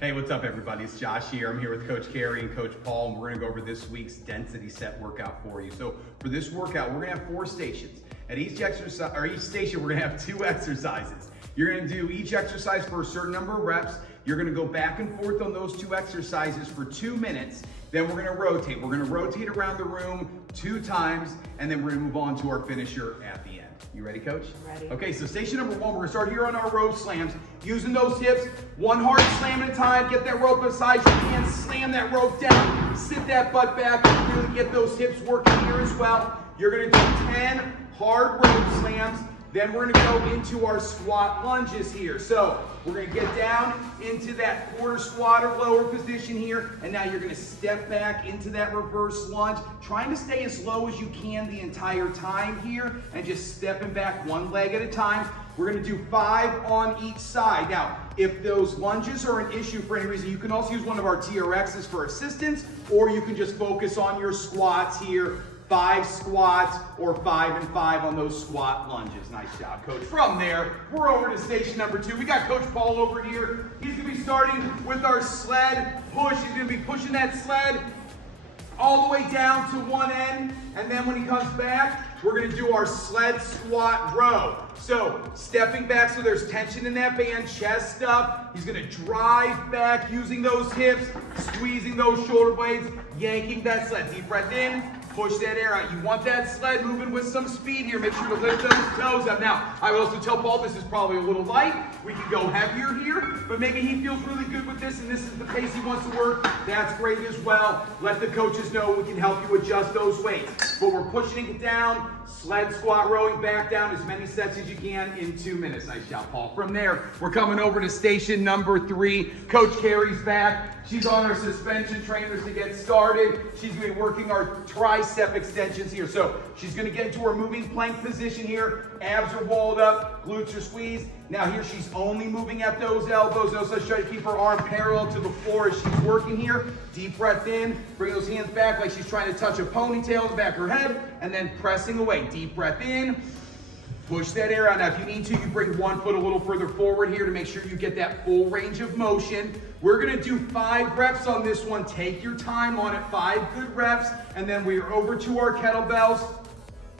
Hey, what's up everybody? It's Josh here. I'm here with Coach Carey and Coach Paul, and we're gonna go over this week's density set workout for you. So for this workout, we're gonna have 4 stations. At each station, we're gonna have 2 exercises. You're gonna do each exercise for a certain number of reps. You're gonna go back and forth on those 2 exercises for 2 minutes. Then we're gonna rotate. We're gonna rotate around the room 2 times, and then we're gonna move on to our finisher at the end. You ready, Coach? I'm ready. Okay, so station number 1, we're gonna start here on our rope slams, using those hips, 1 hard slam at a time. Get that rope as high as you can, slam that rope down, sit that butt back, and really get those hips working here as well. You're gonna do 10 hard rope slams. Then we're gonna go into our squat lunges here. So we're gonna get down into that quarter squat or lower position here, and now you're gonna step back into that reverse lunge, trying to stay as low as you can the entire time here, and just stepping back 1 leg at a time. We're gonna do 5 on each side. Now, if those lunges are an issue for any reason, you can also use one of our TRXs for assistance, or you can just focus on your squats here. 5 squats or 5 and 5 on those squat lunges. Nice job, Coach. From there, we're over to station number 2. We got Coach Paul over here. He's gonna be starting with our sled push. He's gonna be pushing that sled all the way down to one end, and then when he comes back, we're gonna do our sled squat row. So stepping back so there's tension in that band, chest up. He's gonna drive back using those hips, squeezing those shoulder blades, yanking that sled. Deep breath in, push that air out. You want that sled moving with some speed here. Make sure to lift those toes up. Now, I will also tell Paul this is probably a little light. We can go heavier here, but maybe he feels really good with this and this is the pace he wants to work. That's great as well. Let the coaches know we can help you adjust those weights. But we're pushing it down, sled squat, rowing back down as many sets as you can in 2 minutes. Nice job, Paul. From there, we're coming over to station number 3. Coach Carey's back. She's on our suspension trainers to get started. She's gonna be working our tricep extensions here. So she's gonna get into her moving plank position here. Abs are walled up, glutes are squeezed. Now here she's only moving at those elbows. Also try to keep her arm parallel to the floor as she's working here. Deep breath in, bring those hands back like she's trying to touch a ponytail in the back of her head, and then pressing away. Deep breath in. Push that air out. Now, if you need to, you bring 1 foot a little further forward here to make sure you get that full range of motion. We're gonna do 5 reps on this one. Take your time on it, 5 good reps, and then we're over to our kettlebells,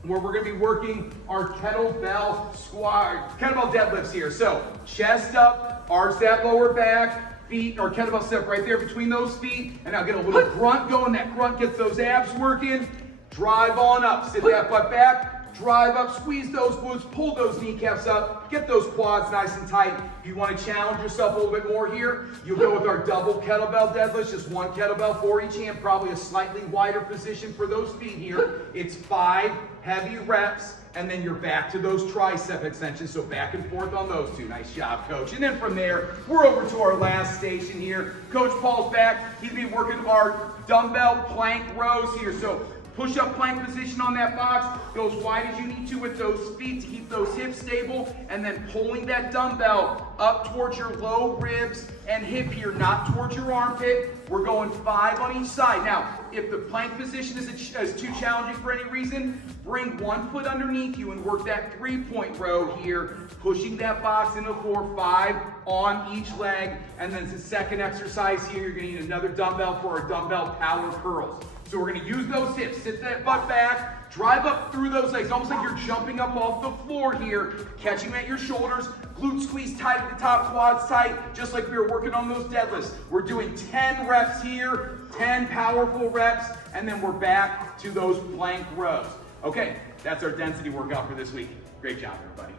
where we're gonna be working our kettlebell squat, kettlebell deadlifts here. So, chest up, arch that lower back, feet, or kettlebell step right there between those feet, and now get a little grunt going. That grunt gets those abs working. Drive on up, sit that butt back. Drive up, squeeze those glutes, pull those kneecaps up, get those quads nice and tight. If you want to challenge yourself a little bit more here, you'll go with our double kettlebell deadlifts, just 1 kettlebell for each hand, probably a slightly wider position for those feet here. It's 5 heavy reps, and then you're back to those tricep extensions, so back and forth on those 2. Nice job, Coach. And then from there, we're over to our last station here. Coach Paul's back. He's been working our dumbbell plank rows here. So push-up plank position on that box, go as wide as you need to with those feet to keep those hips stable, and then pulling that dumbbell up towards your low ribs and hip here, not towards your armpit. We're going 5 on each side. Now, if the plank position is too challenging for any reason, bring 1 foot underneath you and work that 3-point row here, pushing that box into the floor, 5 on each leg. And then the second exercise here, you're gonna need another dumbbell for our dumbbell power curls. So we're gonna use those hips, sit that butt back, drive up through those legs, almost like you're jumping up off the floor here, catching at your shoulders, glutes squeeze tight at the top, quads tight, just like we were working on those deadlifts. We're doing 10 reps here, 10 powerful reps, and then we're back to those plank rows. Okay, that's our density workout for this week. Great job, everybody.